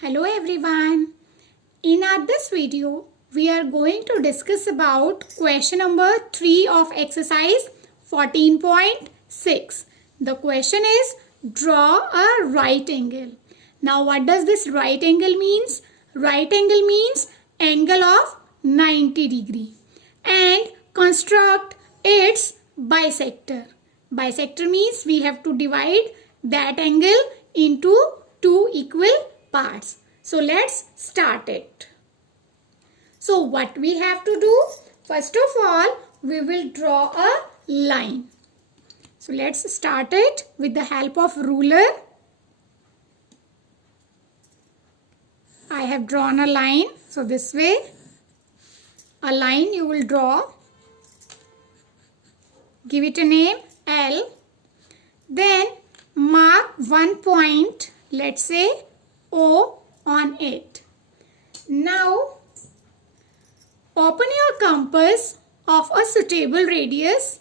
Hello everyone. In this video, we are going to discuss about question number 3 of exercise 14.6. The question is draw a right angle. Now what does this right angle means? Right angle means angle of 90 degree and construct its bisector. Bisector means we have to divide that angle into two equal parts. So let's start it. So what we have to do? First of all, we will draw a line. So let's start it with the help of ruler. I have drawn a line. So this way, a line you will draw. Give it a name L. Then mark one point, let's say O on it. Now open your compass of a suitable radius.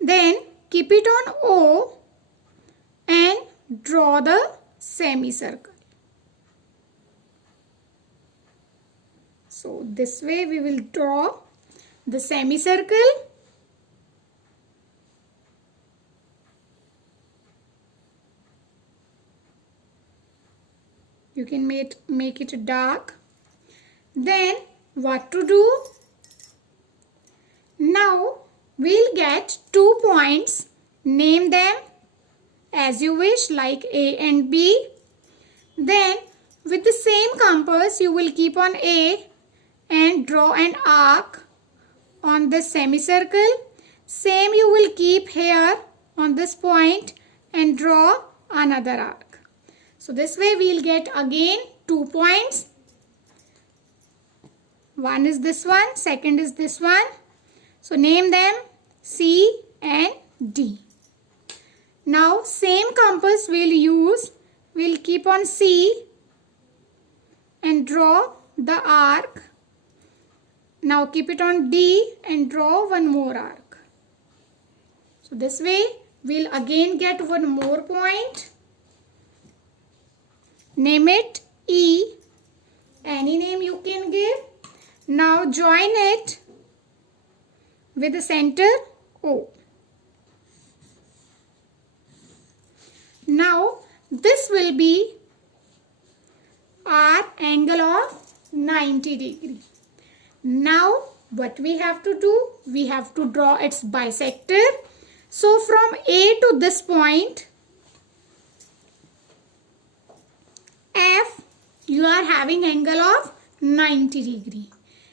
Then keep it on O and draw the semicircle. So this way we will draw the semicircle. You can make it dark. Then what to do? Now we'll get 2 points. Name them as you wish, like A and B. Then with the same compass you will keep on A and draw an arc on this semicircle. Same you will keep here on this point and draw another arc. So this way we will get again 2 points. One is this one, second is this one. So name them C and D. Now same compass we'll use. We'll keep on C and draw the arc. Now keep it on D and draw one more arc. So this way we'll again get one more point. Name it E. Any name you can give. Now join it with the center O. Now this will be our angle of 90 degree. Now what we have to do? We have to draw its bisector. So from A to this point, F, you are having angle of 90 degree.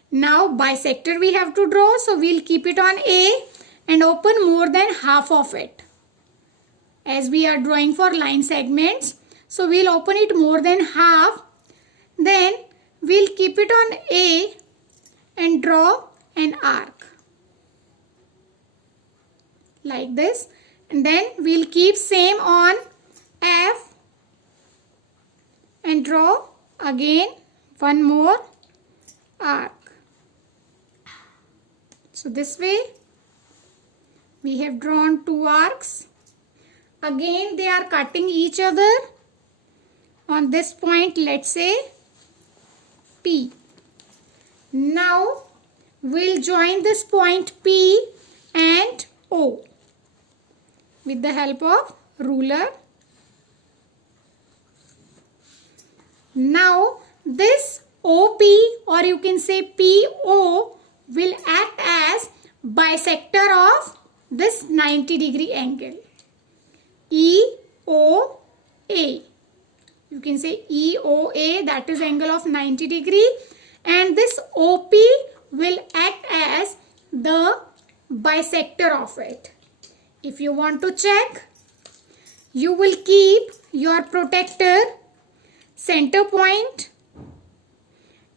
Now bisector we have to draw, so we'll keep it on A and open more than half of it. As we are drawing for line segments, so we'll open it more than half. Then we'll keep it on A and draw an arc like this. And then we'll keep same on F and draw again one more arc. So this way we have drawn 2 arcs. Again they are cutting each other on this point, let's say P. Now we'll join this point P and O with the help of ruler. Now this OP, or you can say PO, will act as bisector of this 90 degree angle. EOA. You can say EOA, that is angle of 90 degree, and this OP will act as the bisector of it. If you want to check, you will keep your protractor center point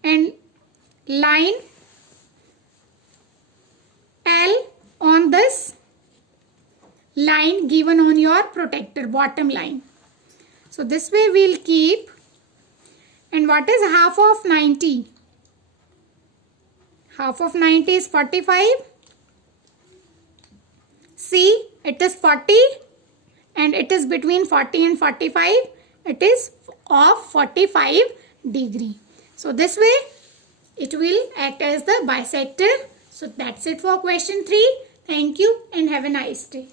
and line L on this line given on your protractor bottom line. So this way we'll keep. And what is half of 90? Half of 90 is 45. See, it is 40 and it is between 40 and 45. It is of 45 degree. So this way it will act as the bisector. So that's it for question 3. Thank you and have a nice day.